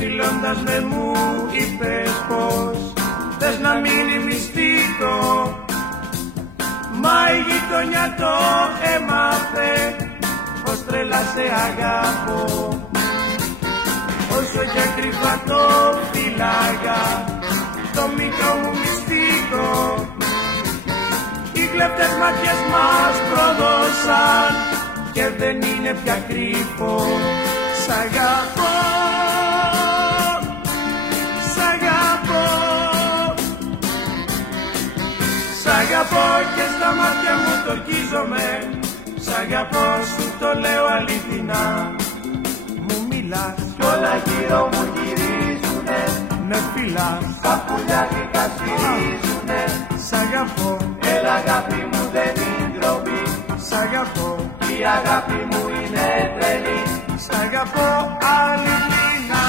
φιλώντας με μου είπες πως θες να μείνει μυστικό, μα η γειτονιά το έμαθε πως τρέλα σε αγαπώ. Όσο και κρυφά το φυλάγα το μικρό μου μυστικό, οι κλέφτες ματιές μας προδώσαν και δεν είναι πια κρύφο. Σ' αγαπώ, σ' αγαπώ, σ' αγαπώ και στα μάτια μου το ορκίζομαι. Σ' αγαπώ, σου το λέω αληθινά. Μου μιλάς κι όλα γύρω μου γυρίζουνε, με φυλάς, τα πουλιά γλυκά σφυρίζουνε. Σ' αγαπώ, έλα αγάπη μου δεν είναι ντροπή, σ' αγαπώ, η αγάπη μου είναι τρελή. σ' αγαπώ αληθινά.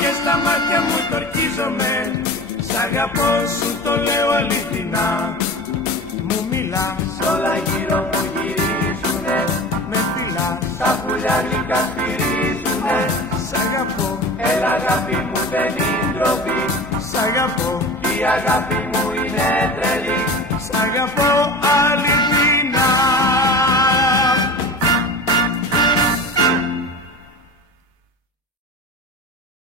Και στα μάτια μου το ορκίζομαι. Σ' αγαπώ, σου το λέω αληθινά. Μου μιλάς, όλα γύρω μου γυρίζουνε, με φυλάς, τα πουλιά γλυκά σφυρίζουνε. Σ' αγαπώ, έλα αγάπη μου δεν είναι ντροπή, σ' αγαπώ, η αγάπη μου είναι τρελή. σ' αγαπώ αληθινά.